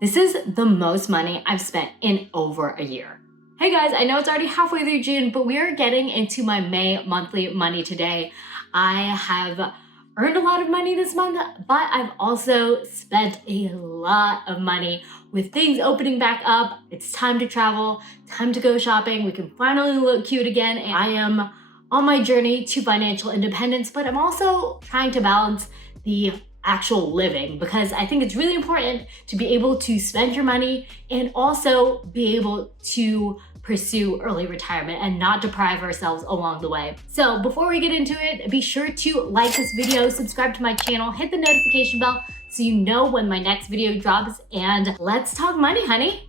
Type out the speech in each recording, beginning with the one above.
This is the most money I've spent in over a year. Hey guys, I know it's already halfway through June, but we are getting into my May monthly money today. I have earned a lot of money this month, but I've also spent a lot of money with things opening back up. It's time to travel, time to go shopping. We can finally look cute again. And I am on my journey to financial independence, but I'm also trying to balance the actual living, because I think it's really important to be able to spend your money and also be able to pursue early retirement and not deprive ourselves along the way. So before we get into it, be sure to like this video, subscribe to my channel, hit the notification bell so you know when my next video drops, and let's talk money, honey.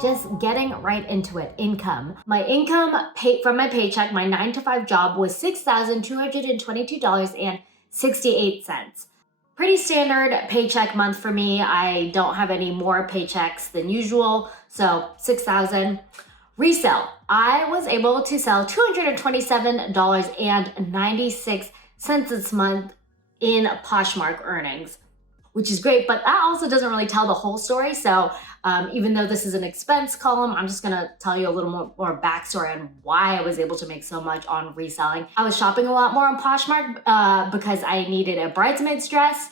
Just getting right into it. Income. My income paid from my paycheck, my 9-to-5 job, was $6,222.68. Pretty standard paycheck month for me. I don't have any more paychecks than usual, so $6,000. Resale. I was able to sell $227.96 this month in Poshmark earnings, which is great, but that also doesn't really tell the whole story. So even though this is an expense column, I'm just gonna tell you a little more backstory on why I was able to make so much on reselling. I was shopping a lot more on Poshmark because I needed a bridesmaid's dress,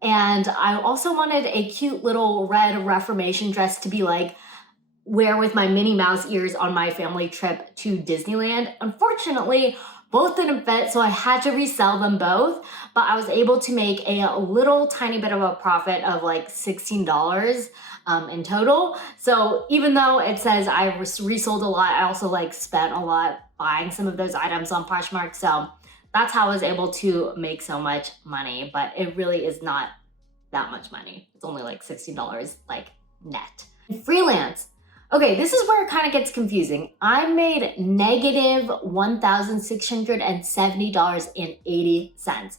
and I also wanted a cute little red Reformation dress to be like, wear with my Minnie Mouse ears on my family trip to Disneyland. Unfortunately, both didn't fit, so I had to resell them both, but I was able to make a little tiny bit of a profit of like $16 in total. So even though it says I resold a lot, I also like spent a lot buying some of those items on Poshmark. So that's how I was able to make so much money, but it really is not that much money. It's only like $16 like net. Freelance. Okay, this is where it kind of gets confusing. I made negative $1,670.80.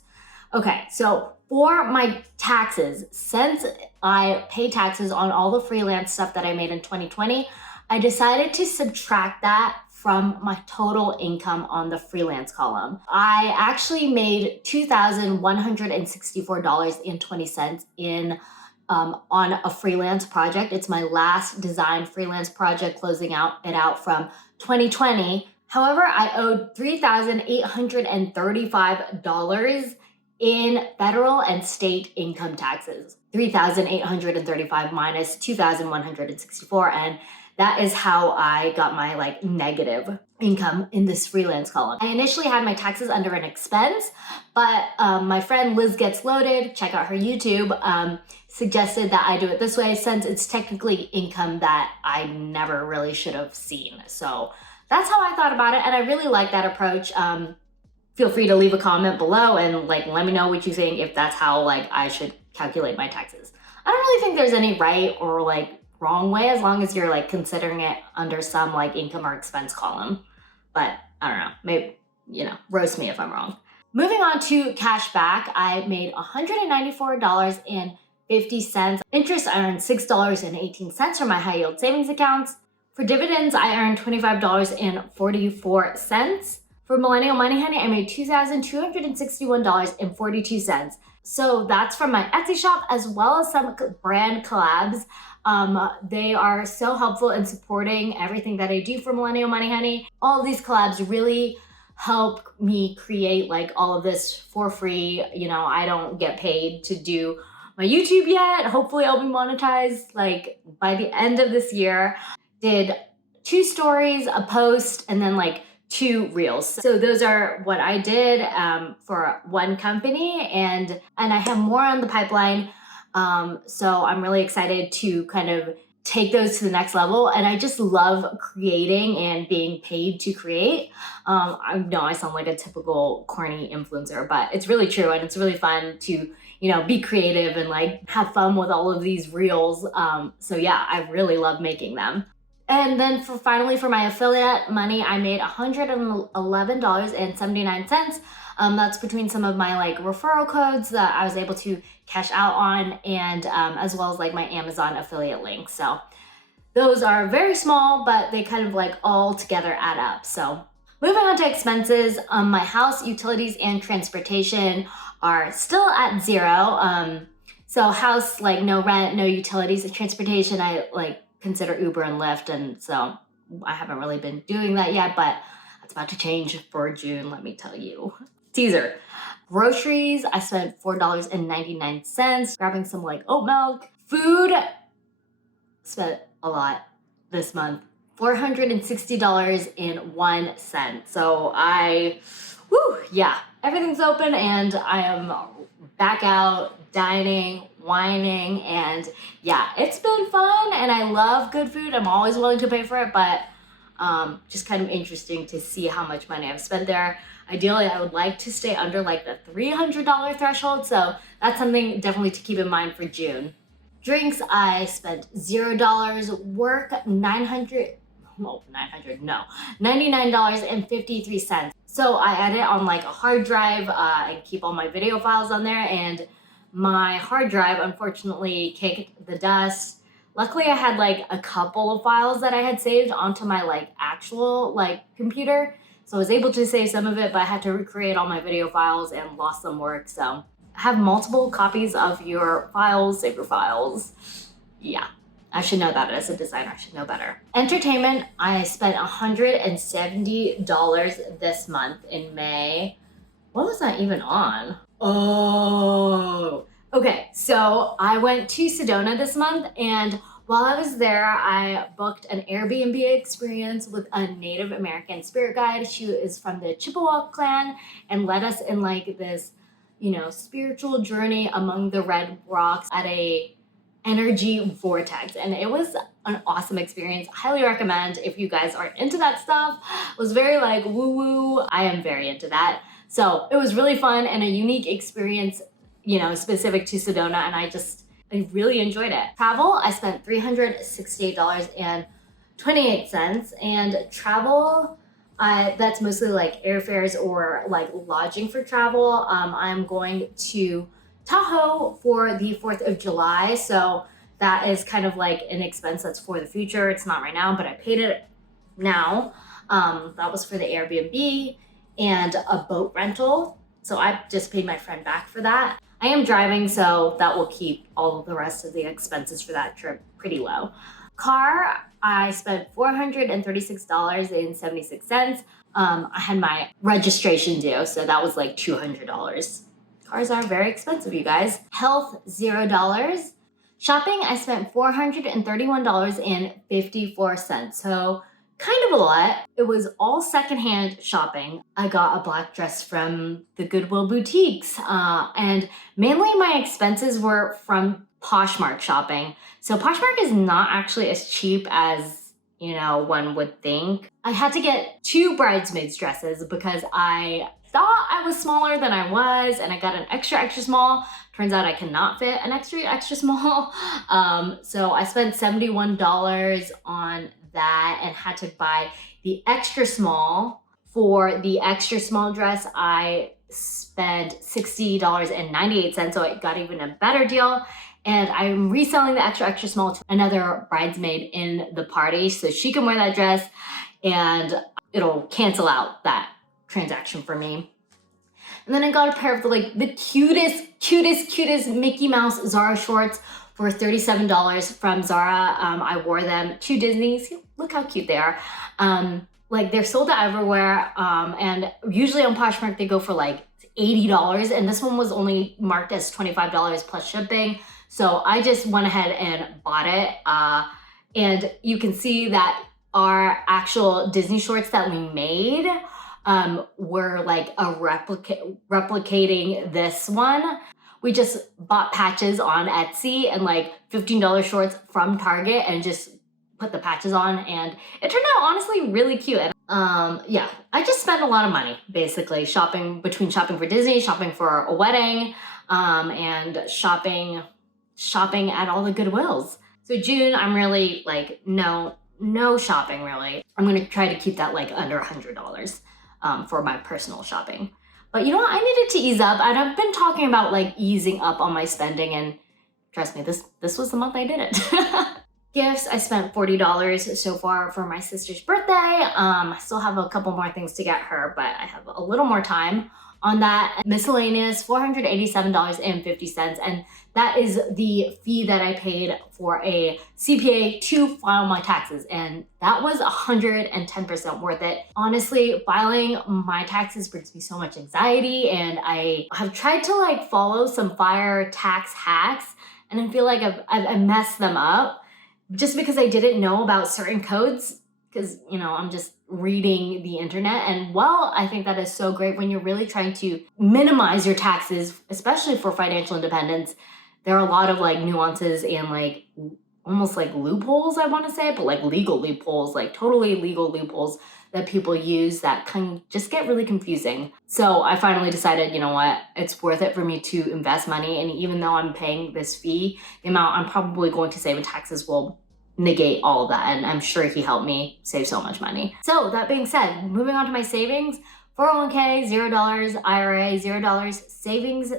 Okay, so for my taxes, since I pay taxes on all the freelance stuff that I made in 2020, I decided to subtract that from my total income on the freelance column. I actually made $2,164.20 on a freelance project. It's my last design freelance project, closing it out from 2020. However, I owed $3,835 in federal and state income taxes. $3,835 minus $2,164, and that is how I got my like negative income in this freelance column. I initially had my taxes under an expense, but my friend Liz Gets Loaded, check out her YouTube, suggested that I do it this way since it's technically income that I never really should have seen. So that's how I thought about it, and I really like that approach. Feel free to leave a comment below and like let me know what you think, if that's how like I should calculate my taxes. I don't really think there's any right or like wrong way, as long as you're like considering it under some like income or expense column. But I don't know, maybe, roast me if I'm wrong. Moving on to cash back, I made $194.50. Interest, I earned $6.18 from my high yield savings accounts. For dividends, I earned $25.44. For Millennial Money Honey, I made $2,261.42. So that's from my Etsy shop, as well as some brand collabs. They are so helpful in supporting everything that I do for Millennial Money Honey. All of these collabs really help me create like all of this for free. I don't get paid to do my YouTube yet. Hopefully I'll be monetized like by the end of this year. Did 2 stories, a post, and then like 2 reels. So those are what I did for one company, and I have more on the pipeline. So I'm really excited to kind of take those to the next level. And I just love creating and being paid to create. I know I sound like a typical corny influencer, but it's really true. And it's really fun to, be creative and like have fun with all of these reels. So yeah, I really love making them. And then finally for my affiliate money, I made $111.79. That's between some of my like referral codes that I was able to cash out on, and as well as like my Amazon affiliate links. So those are very small, but they kind of like all together add up. So moving on to expenses, my house, utilities, and transportation are still at zero. So house, like no rent, no utilities, and transportation, I like consider Uber and Lyft. And so I haven't really been doing that yet, but that's about to change for June, let me tell you. Teaser. Groceries, I spent $4.99 grabbing some like oat milk. Food, spent a lot this month. $460.01. So yeah, everything's open and I am back out dining, whining, and yeah, it's been fun and I love good food. I'm always willing to pay for it, but just kind of interesting to see how much money I've spent there. Ideally, I would like to stay under like the $300 threshold, so that's something definitely to keep in mind for June. Drinks, I spent $0. Work, $99.53. So I add it on like a hard drive and keep all my video files on there, and my hard drive unfortunately kicked the dust. Luckily, I had like a couple of files that I had saved onto my like actual like computer. So I was able to save some of it, but I had to recreate all my video files and lost some work. So have multiple copies of your files, save your files. Yeah, I should know that as a designer, I should know better. Entertainment, I spent $170 this month in May. What was that even on? Oh, okay. So I went to Sedona this month, and while I was there, I booked an Airbnb experience with a Native American spirit guide. She is from the Chippewa clan and led us in like this, spiritual journey among the red rocks at a energy vortex. And it was an awesome experience. Highly recommend if you guys are into that stuff. It was very like woo-woo. I am very into that. So it was really fun and a unique experience, specific to Sedona. And I really enjoyed it. Travel, I spent $368.28. And travel, that's mostly like airfares or like lodging for travel. I'm going to Tahoe for the 4th of July. So that is kind of like an expense that's for the future. It's not right now, but I paid it now. That was for the Airbnb and a boat rental. So I just paid my friend back for that. I am driving, so that will keep all of the rest of the expenses for that trip pretty low. Car, I spent $436.76. I had my registration due, so that was like $200. Cars are very expensive, you guys. Health, $0. Shopping, I spent $431.54. So kind of a lot. It was all secondhand shopping. I got a black dress from the Goodwill boutiques, and mainly my expenses were from Poshmark shopping. So Poshmark is not actually as cheap as one would think. I had to get 2 bridesmaids dresses because I thought I was smaller than I was, and I got an extra small. Turns out I cannot fit an extra small. So I spent $71 on that and had to buy the extra small. For the extra small dress, I spent $60.98, so I got even a better deal. And I'm reselling the extra small to another bridesmaid in the party so she can wear that dress and it'll cancel out that transaction for me. And then I got a pair of the cutest Mickey Mouse Zara shorts for $37 from Zara. I wore them to Disney. See, look how cute they are. They're sold out everywhere. And usually on Poshmark, they go for like $80. And this one was only marked as $25 plus shipping. So I just went ahead and bought it. And you can see that our actual Disney shorts that we made were like replicating this one. We just bought patches on Etsy and like $15 shorts from Target and just put the patches on, and it turned out honestly really cute. Yeah, I just spent a lot of money basically shopping for Disney, shopping for a wedding, and shopping at all the Goodwills. So June, I'm really like no shopping really. I'm gonna try to keep that like under $100 for my personal shopping. But you know what? I needed to ease up, and I've been talking about like easing up on my spending, and trust me, this was the month I did it. Gifts, I spent $40 so far for my sister's birthday. I still have a couple more things to get her, but I have a little more time On that, miscellaneous $487.50, and that is the fee that I paid for a CPA to file my taxes, and that was 110% worth it. Honestly, filing my taxes brings me so much anxiety, and I have tried to like follow some fire tax hacks, and I feel like I've messed them up just because I didn't know about certain codes, because, you know, I'm just reading the internet. And while I think that is so great when you're really trying to minimize your taxes, especially for financial independence, there are a lot of like nuances and like almost like loopholes, I want to say, but like legal loopholes, like totally legal loopholes that people use that can just get really confusing. So I finally decided, you know what, it's worth it for me to invest money. And even though I'm paying this fee, the amount I'm probably going to save in taxes will negate all of that. And I'm sure he helped me save so much money. So that being said, moving on to my savings, 401k, $0, IRA, $0, savings,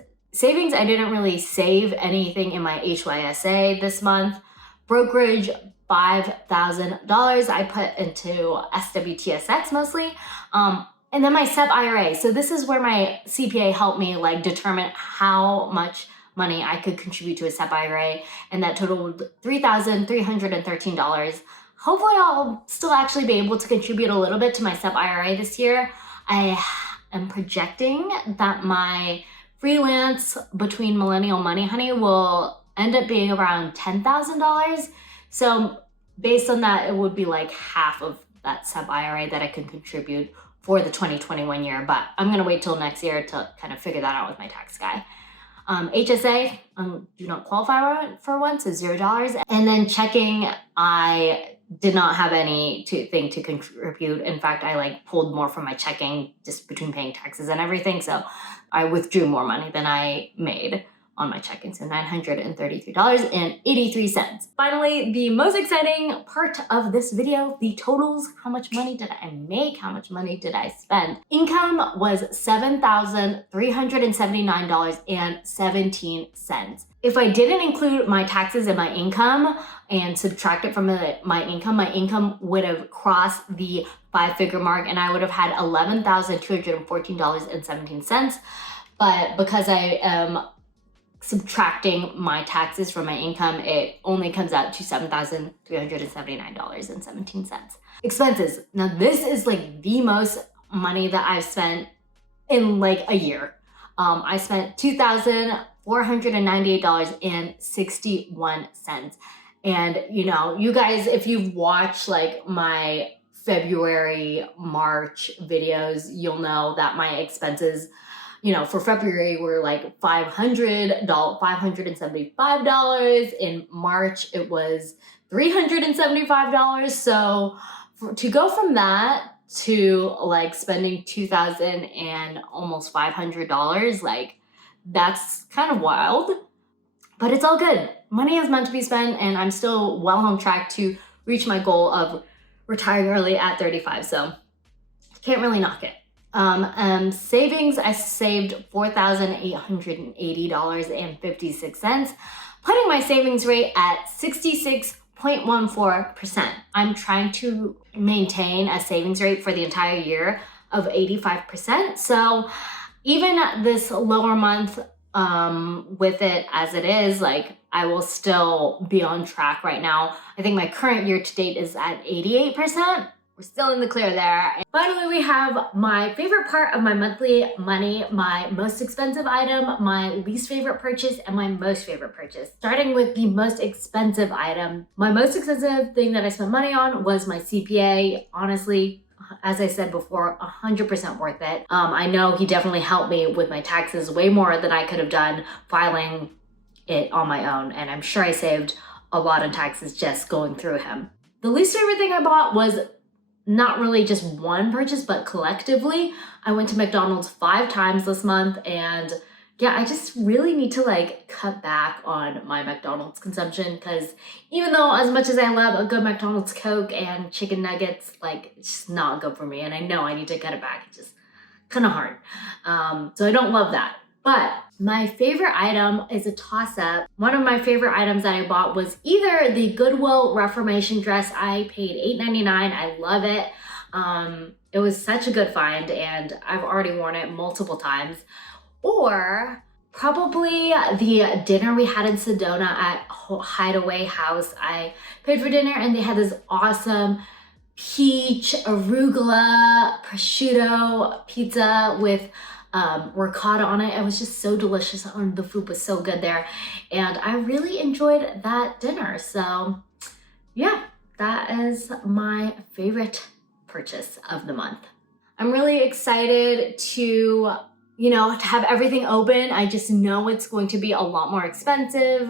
I didn't really save anything in my HYSA this month. Brokerage, $5,000 I put into SWTSX mostly. And then my SEP IRA. So this is where my CPA helped me like determine how much money I could contribute to a SEP IRA, and that totaled $3,313. Hopefully I'll still actually be able to contribute a little bit to my SEP IRA this year. I am projecting that my freelance between Millennial Money Honey will end up being around $10,000. So based on that, it would be like half of that SEP IRA that I could contribute for the 2021 year, but I'm gonna wait till next year to kind of figure that out with my tax guy. HSA, do not qualify for one, so $0. And then checking, I did not have anything to contribute. In fact, I like pulled more from my checking just between paying taxes and everything. So I withdrew more money than I made on my checking, so $933.83. Finally, the most exciting part of this video, the totals. How much money did I make? How much money did I spend? Income was $7,379.17. If I didn't include my taxes and my income and subtract it from my income would have crossed the 5-figure mark, and I would have had $11,214.17. But because I am subtracting my taxes from my income, it only comes out to $7,379.17. Expenses. Now this is like the most money that I've spent in like a year. I spent $2,498.61. And you know, you guys, if you've watched like my February, March videos, you'll know that my expenses, you know, for February were like $575. In March, it was $375. So to go from that to like spending $2,000 and almost $500, like that's kind of wild, but it's all good. Money is meant to be spent, and I'm still well on track to reach my goal of retiring early at 35. So can't really knock it. Savings, I saved $4,880.56, putting my savings rate at 66.14%. I'm trying to maintain a savings rate for the entire year of 85%. So even this lower month, with it as it is, like I will still be on track right now. I think my current year to date is at 88%. We're still in the clear there. And finally, we have my favorite part of my monthly money, my most expensive item, my least favorite purchase, and my most favorite purchase. Starting with the most expensive item. My most expensive thing that I spent money on was my CPA. Honestly, as I said before, 100% worth it. I know he definitely helped me with my taxes way more than I could have done filing it on my own. And I'm sure I saved a lot on taxes just going through him. The least favorite thing I bought was not really just one purchase, but collectively. I went to McDonald's 5 times this month, and yeah, I just really need to like cut back on my McDonald's consumption, because even though as much as I love a good McDonald's Coke and chicken nuggets, like it's just not good for me, and I know I need to cut it back. It's just kind of hard. So I don't love that. But my favorite item is a toss-up. One of my favorite items that I bought was either the Goodwill Reformation dress. I paid $8.99. I love it. It was such a good find and I've already worn it multiple times. Or probably the dinner we had in Sedona at Hideaway House. I paid for dinner and they had this awesome peach, arugula, prosciutto pizza with ricotta on it. It was just so delicious and the food was so good there. And I really enjoyed that dinner. So yeah, that is my favorite purchase of the month. I'm really excited to to have everything open. I just know it's going to be a lot more expensive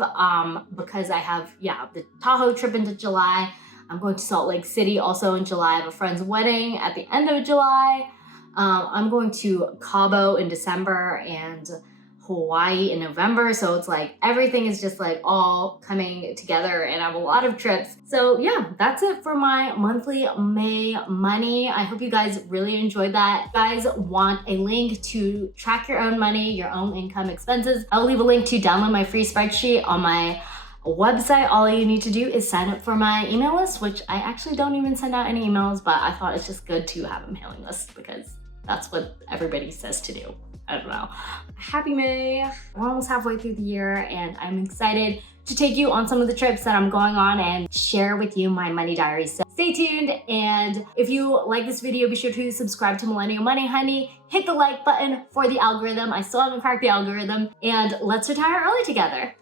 because I have, the Tahoe trip into July. I'm going to Salt Lake City also in July. I have a friend's wedding at the end of July. I'm going to Cabo in December and Hawaii in November. So it's like everything is just like all coming together and I have a lot of trips. So yeah, that's it for my monthly May money. I hope you guys really enjoyed that. If you guys want a link to track your own money, your own income expenses, I'll leave a link to download my free spreadsheet on my website. All you need to do is sign up for my email list, which I actually don't even send out any emails, but I thought it's just good to have a mailing list because that's what everybody says to do. I don't know. Happy May. We're almost halfway through the year and I'm excited to take you on some of the trips that I'm going on and share with you my money diary. So stay tuned. And if you like this video, be sure to subscribe to Millennial Money Honey. Hit the like button for the algorithm. I still haven't cracked the algorithm. And let's retire early together.